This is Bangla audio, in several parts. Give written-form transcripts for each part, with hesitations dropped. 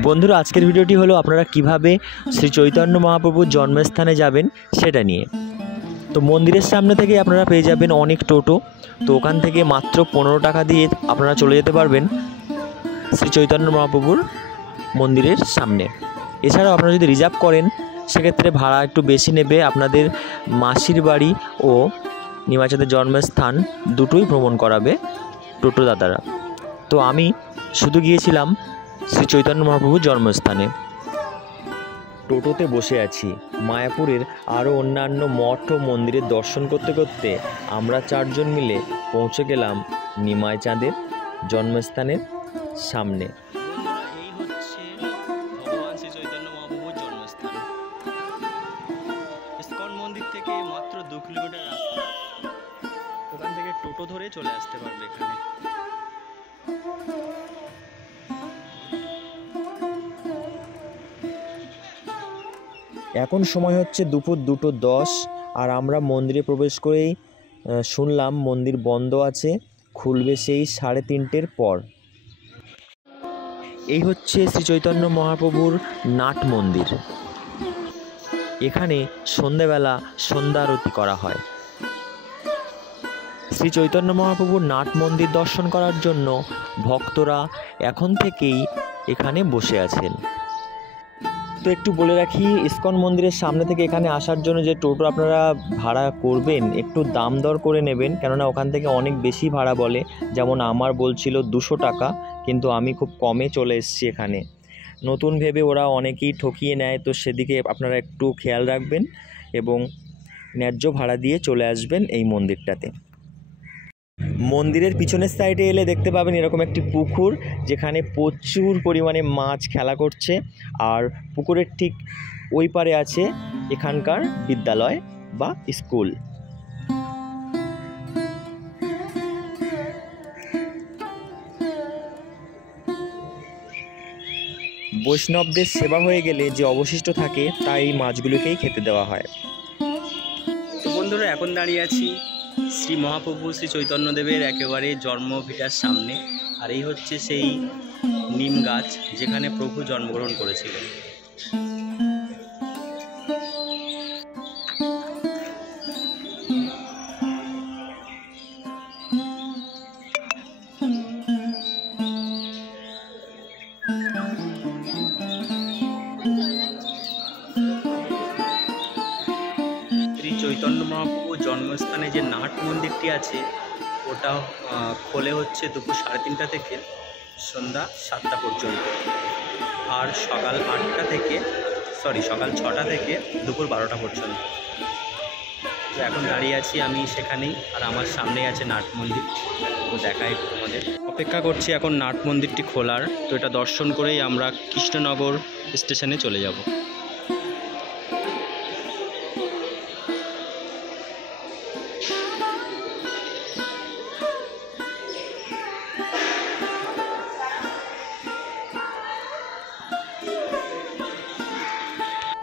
বন্ধুরা, আজকের ভিডিওটি হলো আপনারা কিভাবে শ্রী চৈতন্য মহাপ্রভুর জন্মস্থানে যাবেন সেটা নিয়ে। তো মন্দিরের সামনে থেকে আপনারা পেয়ে যাবেন অনেক টোটো। তো ওখান থেকে মাত্র 15 টাকা দিয়ে আপনারা চলে যেতে পারবেন শ্রী চৈতন্য মহাপ্রভুর মন্দিরের সামনে। এছাড়াও আপনারা যদি রিজার্ভ করেন সেক্ষেত্রে ভাড়া একটু বেশি নেবে। আপনাদের মাসির বাড়ি ও নিমাইচাঁদের জন্মস্থান দুটোই ভ্রমণ করাবে টোটো দাদারা। তো আমি শুধু গিয়েছিলাম শ্রী চৈতন্য মহাপ্রভুর জন্মস্থানে। টোটোতে বসে আছি। মায়াপুরের আরও অন্যান্য মঠ ও মন্দিরের দর্শন করতে করতে আমরা 4 জন মিলে পৌঁছে গেলাম নিমাইচাঁদের জন্মস্থানের সামনে। এই হচ্ছে ভগবান শ্রী চৈতন্য মহাপ্রভুর জন্মস্থান। ইস্কন মন্দির থেকে মাত্র 2 কিলোমিটার রাস্তা। ওখান থেকে টোটো ধরে চলে আসতে পারবে এখানে। এখন সময় হচ্ছে দুপুর 2:10 আর আমরা মন্দিরে প্রবেশ করেই শুনলাম মন্দির বন্ধ আছে, খুলবে সেই 3:30-এর পর। এই হচ্ছে শ্রী চৈতন্য মহাপ্রভুর নাট মন্দির। এখানে সন্ধ্যাবেলা সন্ধ্যা আরতি করা হয়। শ্রী চৈতন্য মহাপ্রভুর নাট মন্দির দর্শন করার জন্য ভক্তরা এখন থেকেই এখানে বসে আছেন। তো একটু বলে রাখি, ইস্কন মন্দিরের সামনে থেকে এখানে আসার জন্য যে টোটো আপনারা ভাড়া করবেন একটু দাম দর করে নেবেন, কেননা ওখান থেকে অনেক বেশি ভাড়া বলে। যেমন আমার বলছিল 200 টাকা, কিন্তু আমি খুব কমে চলে এসেছি এখানে। নতুন ভেবে ওরা অনেকেই ঠকিয়ে নেয়, তো সেদিকে আপনারা একটু খেয়াল রাখবেন এবং ন্যায্য ভাড়া দিয়ে চলে আসবেন এই মন্দিরটাতে। মন্দিরের পিছনের সাইডে এলে দেখতে পাবেন এরকম একটি পুকুর, যেখানে প্রচুর পরিমাণে মাছ খেলা করছে। আর পুকুরের ঠিক ওই পারে আছে এখানকার বিদ্যালয় বা স্কুল। বৈষ্ণবদের সেবা হয়ে গেলে যে অবশিষ্ট থাকে তা এই মাছগুলোকেই খেতে দেওয়া হয়। তো বন্ধুরা, এখন দাঁড়িয়ে আছি শ্রী মহাপ্রভু শ্রী চৈতন্যদেবের একেবারে জন্মভিটার সামনে। আর এই হচ্ছে সেই নিম গাছ যেখানে প্রভু জন্মগ্রহণ করেছিলেন। চৈতন্য মহাপ্রভুর জন্মস্থানে যে নাট মন্দিরটি আছে ওটা খোলে হচ্ছে দুপুর 3:30 থেকে সন্ধ্যা 7টা পর্যন্ত, আর সকাল 6টা থেকে দুপুর 12টা পর্যন্ত। তো এখন দাঁড়িয়ে আছি আমি সেখানেই, আর আমার সামনেই আছে নাট মন্দির। তো দেখাই তোমাদের, অপেক্ষা করছি এখন নাট মন্দিরটি খোলার। তো এটা দর্শন করেই আমরা কৃষ্ণনগর স্টেশনে চলে যাব।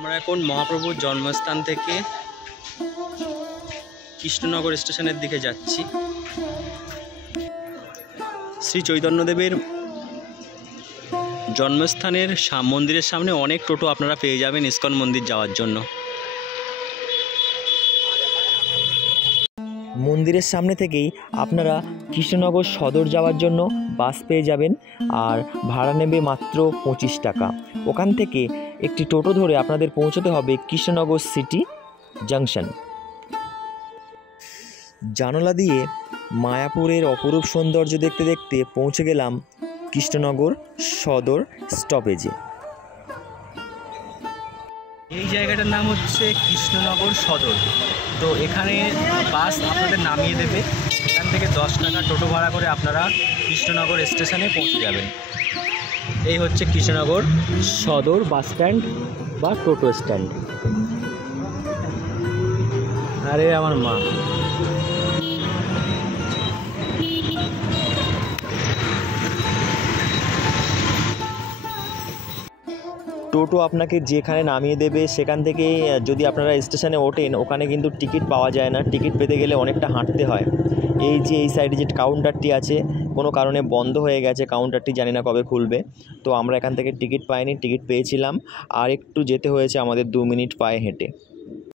আমরা এখন মহাপ্রভুর জন্মস্থান থেকে কৃষ্ণনগর স্টেশনের দিকে যাচ্ছি। শ্রী চৈতন্যদেবের জন্মস্থানের মন্দিরের সামনে অনেক টোটো আপনারা পেয়ে যাবেন ইস্কন মন্দির যাওয়ার জন্য। মন্দিরের সামনে থেকেই আপনারা কৃষ্ণনগর সদর যাওয়ার জন্য বাস পেয়ে যাবেন, আর ভাড়া নেবে মাত্র 25 টাকা। ওখান থেকে একটি টোটো ধরে আপনাদের পৌঁছতে হবে কৃষ্ণনগর সিটি জাংশন। জানালা দিয়ে মায়াপুরের অপরূপ সৌন্দর্য দেখতে দেখতে পৌঁছে গেলাম কৃষ্ণনগর সদর স্টপেজে। এই জায়গাটার নাম হচ্ছে কৃষ্ণনগর সদর। তো এখানে বাস আপনাদের নামিয়ে দেবে। এখান থেকে 10 টাকা টোটো ভাড়া করে আপনারা কৃষ্ণনগর স্টেশনে পৌঁছে যাবেন। এই হচ্ছে কৃষ্ণনগর সদর বাস স্ট্যান্ড বা টোটো স্ট্যান্ড। আরে আমার মা, টোটো আপনাকে যেখানে নামিয়ে দেবে সেখান থেকে যদি আপনারা স্টেশনে ওঠেন, ওখানে কিন্তু টিকিট পাওয়া যায় না। টিকিট পেতে গেলে অনেকটা হাঁটতে হয়। এই যে এই সাইডে যে কাউন্টারটি আছে, কোনো কারণে বন্ধ হয়ে গেছে কাউন্টারটি, জানি না কবে খুলবে। তো আমরা এখান থেকে টিকিট পাইনি, টিকিট পেয়েছিলাম আর একটু যেতে হয়েছে আমাদের 2 মিনিট পায়ে হেঁটে।